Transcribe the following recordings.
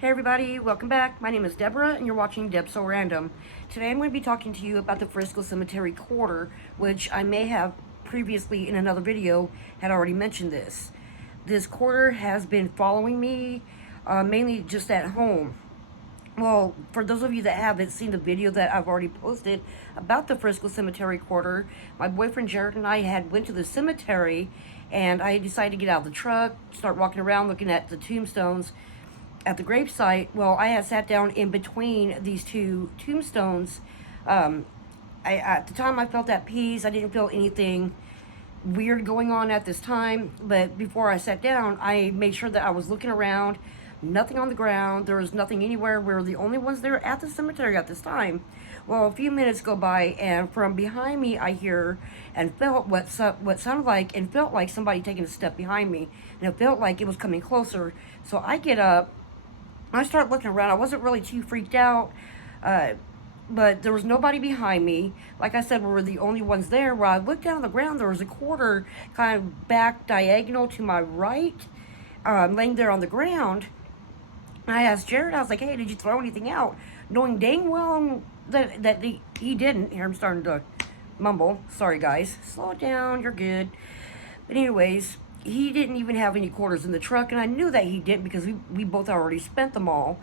Hey everybody, welcome back. My name is Deborah and you're watching Deb So Random. Today I'm going to be talking to you about the Frisco Cemetery quarter, which I may have previously in another video had already mentioned this. This quarter has been following me, mainly just at home. Well, for those of you that haven't seen the video that I've already posted about the Frisco Cemetery quarter, my boyfriend Jared and I had went to the cemetery and I decided to get out of the truck, start walking around looking at the tombstones at the gravesite. Well, I had sat down in between these two tombstones. At the time I felt at peace. I didn't feel anything weird going on at this time, but before I sat down, I made sure that I was looking around. Nothing on the ground. There was nothing anywhere. We were the only ones there at the cemetery at this time. Well, a few minutes go by, and from behind me, I hear and felt what sounded like and felt like somebody taking a step behind me, and it felt like it was coming closer. So I get up, I started looking around. I wasn't really too freaked out, but there was nobody behind me. Like I said, we were the only ones there. Where I looked down on the ground, there was a quarter kind of back diagonal to my right, laying there on the ground. And I asked Jared, I was like, hey, did you throw anything out? Knowing dang well that he didn't. Here, I'm starting to mumble. Sorry, guys. Slow it down. You're good. But anyways, he didn't even have any quarters in the truck, and I knew that he didn't because we both already spent them all.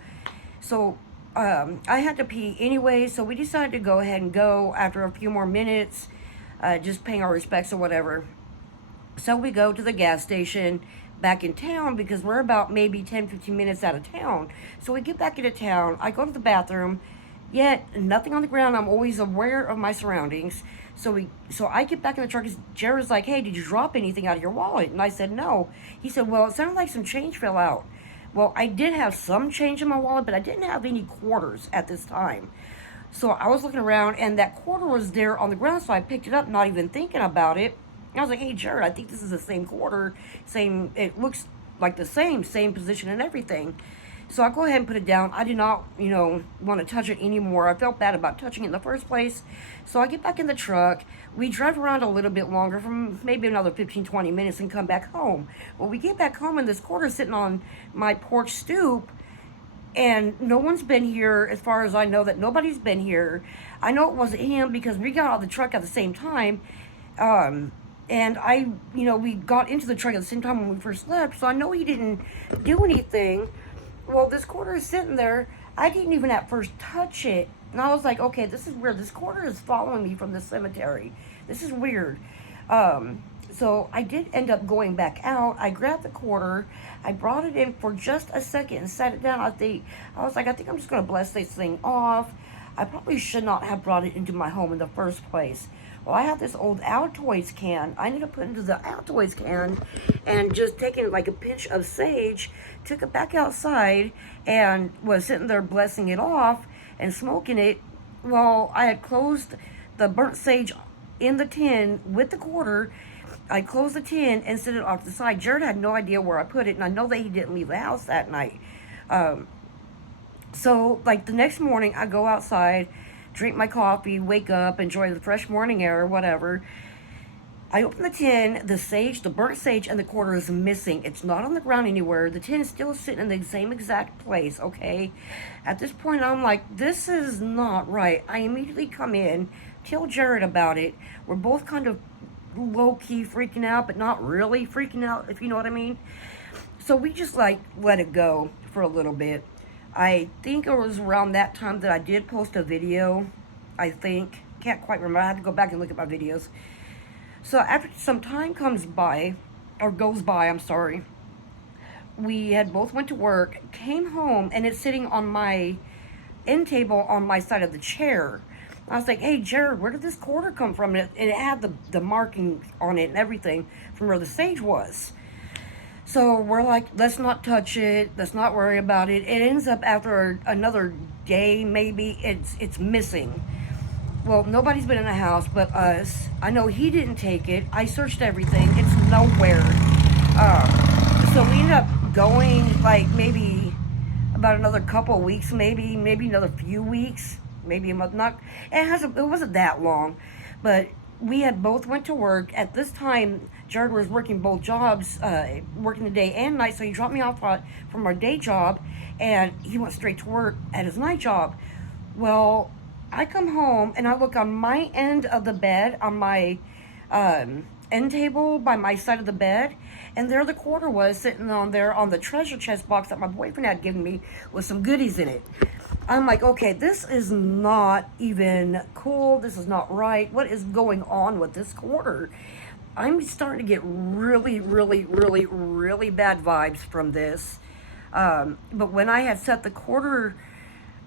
So I had to pee anyway, so we decided to go ahead and go after a few more minutes, just paying our respects or whatever. So we go to the gas station back in town because we're about maybe 10-15 minutes out of town. So we get back into town. I go to the bathroom, yet nothing on the ground. I'm always aware of my surroundings. So I get back in the truck. Jared's like, hey, did you drop anything out of your wallet? And I said, no. He said, well, it sounded like some change fell out. Well, I did have some change in my wallet, but I didn't have any quarters at this time. So I was looking around, and that quarter was there on the ground, so I picked it up, not even thinking about it. And I was like, hey, Jared, I think this is the same quarter. It looks like the same position and everything. So I go ahead and put it down. I did not, want to touch it anymore. I felt bad about touching it in the first place. So I get back in the truck. We drive around a little bit longer, from maybe another 15-20 minutes, and come back home. Well, we get back home, and this quarter's sitting on my porch stoop, and no one's been here. As far as I know, that nobody's been here. I know it wasn't him because we got out of the truck at the same time. And we got into the truck at the same time when we first left, so I know he didn't do anything. Well, this quarter is sitting there. I didn't even at first touch it. And I was like, okay, this is weird. This quarter is following me from the cemetery. This is weird. So I did end up going back out. I grabbed the quarter. I brought it in for just a second and set it down. I think I'm just going to bless this thing off. I probably should not have brought it into my home in the first place. Well, I have this old Altoids can. I ended up putting it into the Altoids can and just taking like a pinch of sage, took it back outside, and was sitting there blessing it off and smoking it. Well, I had closed the burnt sage in the tin with the quarter. I closed the tin and set it off to the side. Jared had no idea where I put it, and I know that he didn't leave the house that night. So, like, the next morning, I go outside, drink my coffee, wake up, enjoy the fresh morning air or whatever. I open the tin, the sage, the burnt sage, and the quarter is missing. It's not on the ground anywhere. The tin is still sitting in the same exact place, okay? At this point, I'm like, this is not right. I immediately come in, tell Jared about it. We're both kind of low-key freaking out, but not really freaking out, if you know what I mean. So we just, like, let it go for a little bit. I think it was around that time that I did post a video. I think. Can't quite remember. I have to go back and look at my videos. So after some time goes by, I'm sorry. We had both went to work, came home, and it's sitting on my end table on my side of the chair. I was like, hey, Jared, where did this quarter come from? And it had the marking on it and everything from where the sage was. So we're like, let's not touch it. Let's not worry about it. It ends up after another day, maybe, it's missing. Well, nobody's been in the house but us. I know he didn't take it. I searched everything. It's nowhere. So we ended up going, like, maybe about another couple of weeks, maybe another few weeks, maybe a month. It wasn't that long, but we had both went to work. At this time, Jared was working both jobs, working the day and night, so he dropped me off from our day job, and he went straight to work at his night job. Well, I come home and I look on my end of the bed, on my end table by my side of the bed, and there the quarter was sitting on there on the treasure chest box that my boyfriend had given me with some goodies in it. I'm like, okay, this is not even cool. This is not right. What is going on with this quarter? I'm starting to get really, really, really, really bad vibes from this. But when I had set the quarter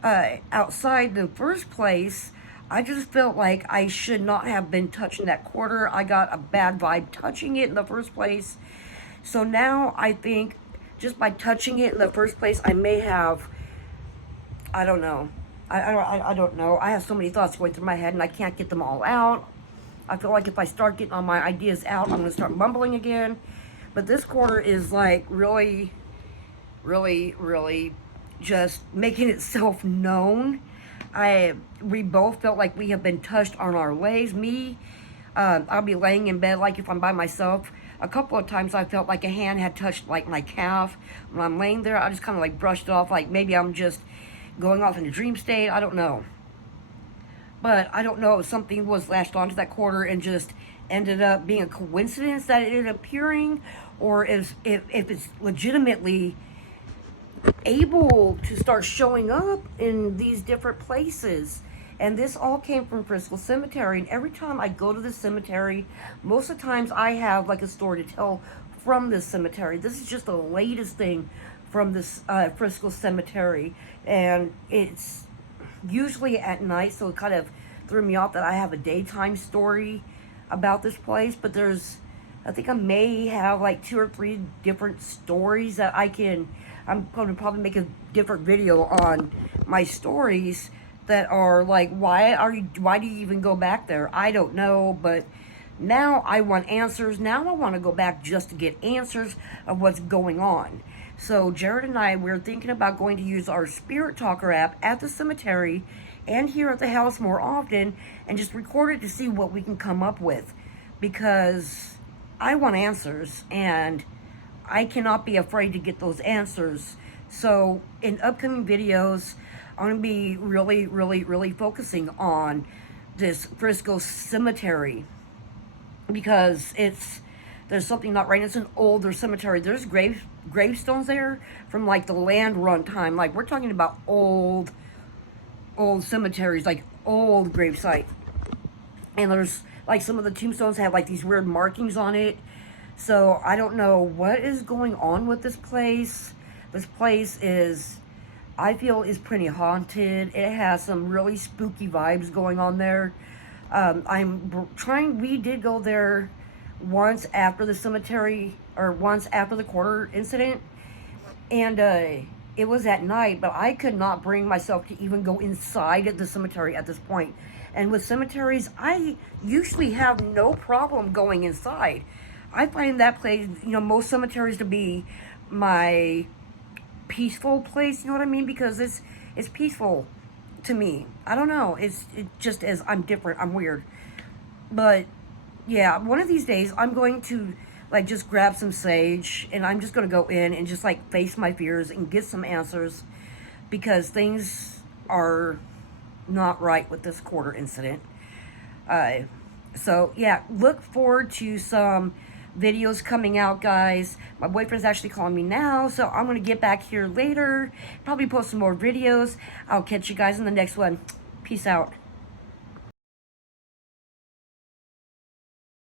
outside in the first place, I just felt like I should not have been touching that quarter. I got a bad vibe touching it in the first place. So now I think just by touching it in the first place, I may have, I don't know. I don't know. I have so many thoughts going through my head and I can't get them all out. I feel like if I start getting all my ideas out, I'm going to start mumbling again. But this quarter is like really, really, really just making itself known. We both felt like we have been touched on our legs. I'll be laying in bed like if I'm by myself. A couple of times I felt like a hand had touched like my calf. When I'm laying there, I just kind of like brushed it off, like maybe I'm just going off in a dream state. I don't know. But I don't know if something was lashed onto that quarter and just ended up being a coincidence that it ended up appearing, or if it's legitimately able to start showing up in these different places. And this all came from Frisco Cemetery. And every time I go to the cemetery, most of the times I have like a story to tell from this cemetery. This is just the latest thing from this Frisco Cemetery. And it's usually at night, so it kind of threw me off that I have a daytime story about this place. But I think I may have like 2 or 3 different stories that I'm going to probably make a different video on my stories that are like, why do you even go back there? I don't know, but now I want answers. Now I want to go back just to get answers of what's going on. So Jared and I, we're thinking about going to use our Spirit Talker app at the cemetery and here at the house more often and just record it to see what we can come up with, because I want answers and I cannot be afraid to get those answers. So in upcoming videos, I'm going to be really, really, really focusing on this Frisco Cemetery, because there's something not right. It's an older cemetery. There's gravestones there from like the land run time. Like we're talking about old cemeteries, like old gravesite. And there's like some of the tombstones have like these weird markings on it. So I don't know what is going on with this place. This place I feel is pretty haunted. It has some really spooky vibes going on there. We did go there once after the cemetery, or once after the quarter incident. And it was at night, but I could not bring myself to even go inside the cemetery at this point. And with cemeteries, I usually have no problem going inside. I find that place, most cemeteries to be my peaceful place, you know what I mean? Because it's peaceful to me. I don't know. It just is. I'm different. I'm weird. But yeah, one of these days I'm going to like just grab some sage and I'm just going to go in and just like face my fears and get some answers, because things are not right with this quarter incident. So yeah, look forward to some videos coming out, guys. My boyfriend's actually calling me now, so I'm gonna get back here later, probably post some more videos. I'll catch you guys in the next one. Peace out.